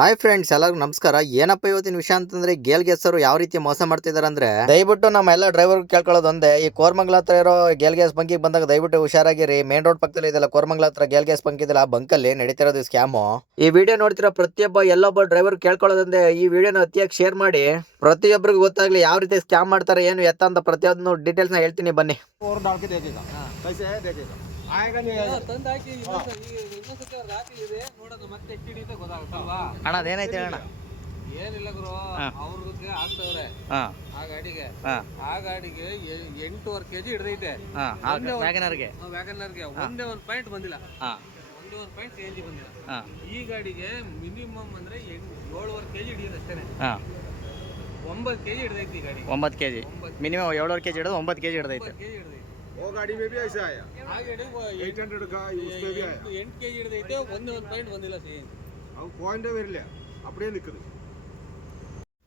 Hi friends, ಎಲ್ಲರಿಗೂ ನಮಸ್ಕಾರ. ಏನಪ್ಪ ಇವತ್ತಿನ ವಿಷಯ ಅಂತಂದ್ರೆ ಗೇಲ್ ಗ್ಯಾಸರು ಯಾವ ರೀತಿ ಮೋಸ ಮಾಡ್ತಿದಾರೆ ಅಂದ್ರೆ, ದಯವಿಟ್ಟು ನಮ್ಮ ಎಲ್ಲ ಡ್ರೈವರ್ ಕೇಳ್ಕೊಳ್ಳೋದು ಒಂದೇ, ಈ ಕೋರ್ಮಂಗ್ಲ ಹತ್ರ ಇರೋ ಗೇಲ್ ಗ್ಯಾಸ್ ಬಂಕಿಗೆ ಬಂದಾಗ ದಯವಿಟ್ಟು ಹುಷಾರಾಗಿರಿ. ಮೇನ್ ರೋಡ್ ಪಕ್ಕದಲ್ಲಿ ಇದೆಲ್ಲ ಕೋರ್ಮಂಗ್ಲ ಹತ್ರ ಗೇಲ್ ಗ್ಯಾಸ್ ಬಂಕ್ ಇದೆಲ್ಲ, ಆ ಬಂಕಲ್ಲಿ ನಡೀತಿರೋದು ಸ್ಕ್ಯಾಮು. ಈ ವಿಡಿಯೋ ನೋಡ್ತಿರೋ ಪ್ರತಿಯೊಬ್ಬ ಎಲ್ಲೊಬ್ಬ ಡ್ರೈವರ್ ಕೇಳ್ಕೊಳ್ಳೋದಂದ್ರೆ ಈ ವಿಡಿಯೋನ ಅತಿಯಾಗಿ ಶೇರ್ ಮಾಡಿ, ಪ್ರತಿಯೊಬ್ಬರಿಗೂ ಗೊತ್ತಾಗ್ಲಿ ಯಾವ ರೀತಿ ಸ್ಕ್ಯಾಮ್ ಮಾಡ್ತಾರೆ, ಏನು ಎತ್ತ ಅಂತ ಪ್ರತಿಯೊಂದು ಡೀಟೇಲ್ಸ್ ನ ಹೇಳ್ತೀನಿ ಬನ್ನಿ. ಅಣ್ಣ ಅದೇನೈತೆ ಅಣ್ಣ? ಏನಿಲ್ಲ ಗುರು, ಅವ್ರಿಗೆ ಆಗ್ತವ್ರೆ ಆ ಗಾಡಿಗೆ 8.5 kg ಹಿಡ್ದೈತೆ. ವ್ಯಾಗನರ್ಗೆ ಒಂದೇ ಒಂದು ಪಾಯಿಂಟ್ ಬಂದಿಲ್ಲ, ಒಂದೇ ಒಂದು ಪಾಯಿಂಟ್ CNG ಬಂದಿಲ್ಲ. ಈ ಗಾಡಿಗೆ ಮಿನಿಮಮ್ ಅಂದ್ರೆ 7.5 kg ಹಿಡಿಯೋದು ಅಷ್ಟೇನೆ. 9 kg ಹಿಡ್ದೈತಿ ಈ ಗಾಡಿ. 9 kg ಮಿನಿಮಮ್ 7.5 kg ಹಿಡಿದು 9 kg ಹಿಡ್ದೈತೆ. वो गाड़ी में भी ऐसा आया, ಆ ಗಾಡಿ 800 का उसमें भी आया. 8 kg ಹಿಡ್ದೈತೆ, ಒಂದೇ ಒಂದು ಪಾಯಿಂಟ್ ಬಂದಿಲ್ಲ CNG. अब पॉइंट वरले அப்படியே நிக்குது.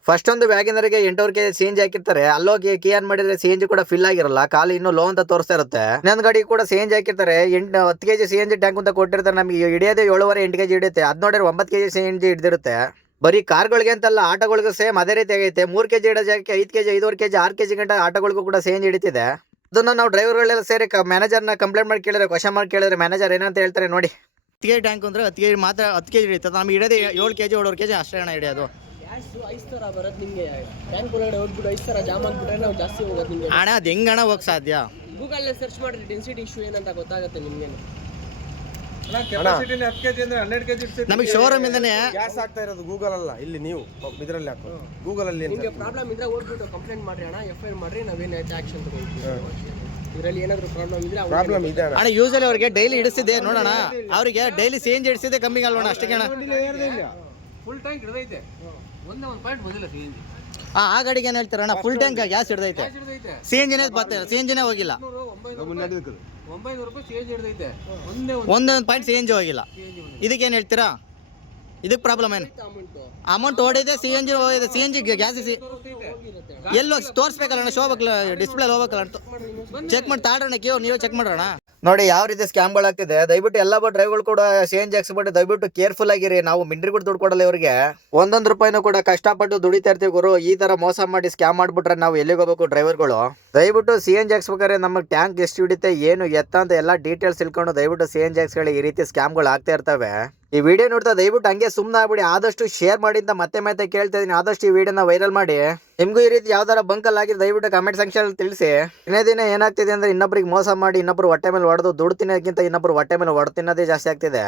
ಫಸ್ಟ್ ಒಂದು ವ್ಯಾಗನರ್ಗೆ 8.5 kg CNG ಹಾಕಿರ್ತಾರೆ. ಅಲ್ಲೋಗಿ ಕೀ ಆನ್ ಮಾಡಿದ್ರೆ CNG ಕೂಡ ಫಿಲ್ ಆಗಿರಲ್ಲ, ಖಾಲಿ ಇನ್ನೂ ಲೋ ಅಂತ ತೋರಿಸ್ತಾ ಇರುತ್ತೆ. ಇನ್ನೊಂದು ಗಾಡಿ ಕೂಡ CNG ಹಾಕಿರ್ತಾರೆ, 10 kg CNG ಟ್ಯಾಂಕ್ ಅಂತ ಕೊಟ್ಟಿರ್ತಾರೆ. ನಮಗೆ ಹಿಡಿಯೋದೇ 7.5-8 kg ಹಿಡಿಯುತ್ತೆ. ಅದ್ ನೋಡಿದ್ರೆ 9 kg CNG ಹಿಡಿದಿರುತ್ತೆ. ಬರೀ ಕಾರ್ಗಳಿಗೆ ಅಂತಲ್ಲ, ಆಟೋಗಳಿಗೂ ಸೇಮ್ ಅದೇ ರೀತಿ ಆಗೈತೆ. 3 kg ಹಿಡೋ ಜಾಗಕ್ಕೆ 5 kg, 5.5 kg, 6 kg ಗಂಟ ಆಟೋಗಳಿಗೂ ಕೂಡ CNG ಹಿಡಿತಿದೆ. ಅದನ್ನ ನಾವು ಡ್ರೈವರ್ಗಳೆಲ್ಲ ಸೇರಿ ಮ್ಯಾನೇಜರ್ನ ಕಂಪ್ಲೇಂಟ್ ಮಾಡಿ ಕೇಳಿದ್ರೆ, ಕ್ವಶನ್ ಮಾಡಿ ಕೇಳಿದ್ರೆ ಮ್ಯಾನೇಜರ್ ಏನಂತ ಹೇಳ್ತಾರೆ ನೋಡಿ. 10 kg ಟ್ಯಾಂಕ್ ಅಂದ್ರೆ 10 kg ಮಾತ್ರ, 10 kg ಹಿಡಿತದೆ. ನಮ್ಗೆ ಹಿಡಿಯೋದೇ 7 kg 7.5 kg ಅಷ್ಟೇ ಅಣ್ಣ ಹಿಡಿಯೋದು. ಐಸ್ ತರ ಬರೋದು ನಿಮಗೆ. ಟ್ಯಾಂಕ್ ಒಳಗಡೆ ಹೋಗ್ಬಿಟ್ಟು ಐಸ್ ತರ ಜಾಮ್ ಆಗ್ಬಿಟ್ರೆ ನಾವು ಜಾಸ್ತಿ ಹೋಗೋದು ನಿಮಗೆ. ಅಣ್ಣ ಅದು ಹೆಂಗ್ ಅಣ್ಣ ಹೋಗಕ್ಕೆ ಸಾಧ್ಯ? ಗೂಗಲ್ ಸರ್ಚ್ ಮಾಡಿದ್ರೆ ಡೆನ್ಸಿಟಿ ಇಶ್ಯೂ ಏನಂತ ಗೊತ್ತಾಗುತ್ತೆ ನಿಮ್ಗೆ. ಕೆಪಾಸಿಟಿ 10 kg ಅಂದ್ರೆ 12 kg ಇರ್ತೈತೆ. ನಮಗೆ ಶೋರೂಮ್ ಇಂದನೇ ಗ್ಯಾಸ್ ಆಗ್ತಾ ಇರೋದು ಗೂಗಲ್ ಅಲ್ಲ, ಇಲ್ಲಿ ನೀವು ಇದರಲ್ಲಿ ಹಾಕೋ ಗೂಗಲ್ ಅಲ್ಲಿ ನಿಮಗೆ ಪ್ರಾಬ್ಲಮ್ ಇದ್ರೆ ಹೋಗ್ಬಿಟ್ಟು ಕಂಪ್ಲೇಂಟ್ ಮಾಡ್ರಿ ಅಣ್ಣ, FIR ಮಾಡ್ರಿ, ನಾವೇನು ಆಕ್ಷನ್ ತಗೊಳ್ತೀವಿ. ಇದರಲ್ಲಿ ಏನಾದರೂ ಪ್ರಾಬ್ಲಮ್ ಇದ್ರೆ ಪ್ರಾಬ್ಲಮ್ ಇದೆ ಅಣ್ಣ. ಯೂಸಲಿ ಅವ್ರಿಗೆ ಡೈಲಿ ಹಿಡಿಸಿದೆ ನೋಡೋಣ, ಅವರಿಗೆ ಡೈಲಿ CNG ಹಿಡಿಸಿದೆ ಕಮ್ಮಿ ಅಲ್ವಣ, ಅಷ್ಟೇ ಅಣ್ಣ. ಫುಲ್ ಟ್ಯಾಂಕ್ ಹಿಡ್ದೈತೆ, ಒಂದೇ ಒಂದು ಪಾಯಿಂಟ್ ಬಂದಿಲ್ಲ CNG. ಆ ಗಾಡಿಗೆ ಏನು ಹೇಳ್ತಾರಣ್ಣ? ಫುಲ್ ಟ್ಯಾಂಕ್ ಗ್ಯಾಸ್ ಹಿಡ್ದೈತೆ, ಹಿಡ್ದೈತೆ. CNGನೇ ಬರ್ತಾ ಇಲ್ಲ, CNGನೇ ಹೋಗಿಲ್ಲ. 900 ರೂಪಾಯಿ CNG ಹಿಡ್ದೈತೆ, ಒಂದೇ ಒಂದೊಂದು ಪಾಯಿಂಟ್ CNG ಹೋಗಿಲ್ಲ. ಇದಕ್ಕೇನು ಹೇಳ್ತೀರಾ? ಇದಕ್ಕೆ ಪ್ರಾಬ್ಲಮ್ ಏನು? ಅಮೌಂಟ್ ಓಡಿದೆ, CNG ಹೋಗಿದೆ. CNG ಗ್ಯಾಸ್ ಎಲ್ಲೋ ತೋರಿಸ್ಬೇಕಲ್ಲ, ಶೋ ಹೋಗ್ಬೇಕಲ್ಲ, ಡಿಸ್ಪ್ಲೇ ಹೋಗ್ಬೇಕಲ್ಲ ಅಂತ ಚೆಕ್ ಮಾಡಿ ತಾಡ್ರಣ. ನೀವು ಚೆಕ್ ಮಾಡೋಣ. ನೋಡಿ ಯಾವ ರೀತಿ ಸ್ಕ್ಯಾಮ್ಗಳಾಗ್ತಿದೆ. ದಯವಿಟ್ಟು ಎಲ್ಲ ಡ್ರೈವರ್ಗಳು ಕೂಡ CNG ಹಾಕ್ಸ್ಬಿಟ್ಟು ದಯವಿಟ್ಟು ಕೇರ್ಫುಲ್ ಆಗಿರಿ. ನಾವು ಮಿಂಡ್ರಿ ಕೂಡ ದುಡ್ಡು ಕೊಡಲ್ಲ ಇವರಿಗೆ. ಒಂದೊಂದು ರೂಪಾಯಿನೂ ಕೂಡ ಕಷ್ಟಪಟ್ಟು ದುಡಿತಾ ಇರ್ತೀವಿ ಗುರು. ಈ ತರ ಮೋಸ ಮಾಡಿ ಸ್ಕ್ಯಾಮ್ ಮಾಡ್ಬಿಟ್ರೆ ನಾವು ಎಲ್ಲಿಗೆ ಹೋಗ್ಬೇಕು ಡ್ರೈವರ್ಗಳು? ದಯವಿಟ್ಟು CNG ಹಾಕ್ಸ್ಬೇಕಾದ್ರೆ ನಮಗೆ ಟ್ಯಾಂಕ್ ಎಷ್ಟು ಹಿಡಿತೆ, ಏನು ಎತ್ತ ಅಂತ ಎಲ್ಲ ಡೀಟೇಲ್ಸ್ ತಿಳ್ಕೊಂಡು ದಯವಿಟ್ಟು CNG ಹಾಕ್ಸ್ಕೊಳ್ಳಿ. ಈ ರೀತಿ ಸ್ಕ್ಯಾಮ್ಗಳು ಆಗ್ತಾ ಇರ್ತವೆ. ಈ ವಿಡಿಯೋ ನೋಡ್ತಾ ದಯವಿಟ್ಟು ಹಂಗೆ ಸುಮ್ಮನೆ ಆಗ್ಬಿಡಿ. ಆದಷ್ಟು ಶೇರ್ ಮಾಡಿ ಅಂತ ಮತ್ತೆ ಕೇಳ್ತಾ ಇದೀನಿ. ಆದಷ್ಟು ಈ ವಿಡಿಯೋನ ವೈರಲ್ ಮಾಡಿ. ನಿಮ್ಗೂ ಈ ರೀತಿ ಯಾವ್ದಾರ ಬಂಕಲ್ ಆಗಿ ದಯವಿಟ್ಟು ಕಮೆಂಟ್ ಸೆಕ್ಷನ್ ತಿಳಿಸಿ. ಇನ್ನೇ ದಿನ ಏನಾಗ್ತಿದೆ ಅಂದ್ರೆ, ಇನ್ನೊಬ್ರಿಗೆ ಮೋಸ ಮಾಡಿ ಇನ್ನೊಬ್ರು ಹೊಟ್ಟೆ ಮೇಲೆ ಹೊಡೆದು ದುಡ್ಡು ತಿನ್ನೋದಕ್ಕಿಂತ ಇನ್ನೊಬ್ರು ಹೊಟ್ಟೆ ಮೇಲೆ ಹೊಡೆದು ತಿನ್ನೋದೇ ಜಾಸ್ತಿ ಆಗ್ತಿದೆ.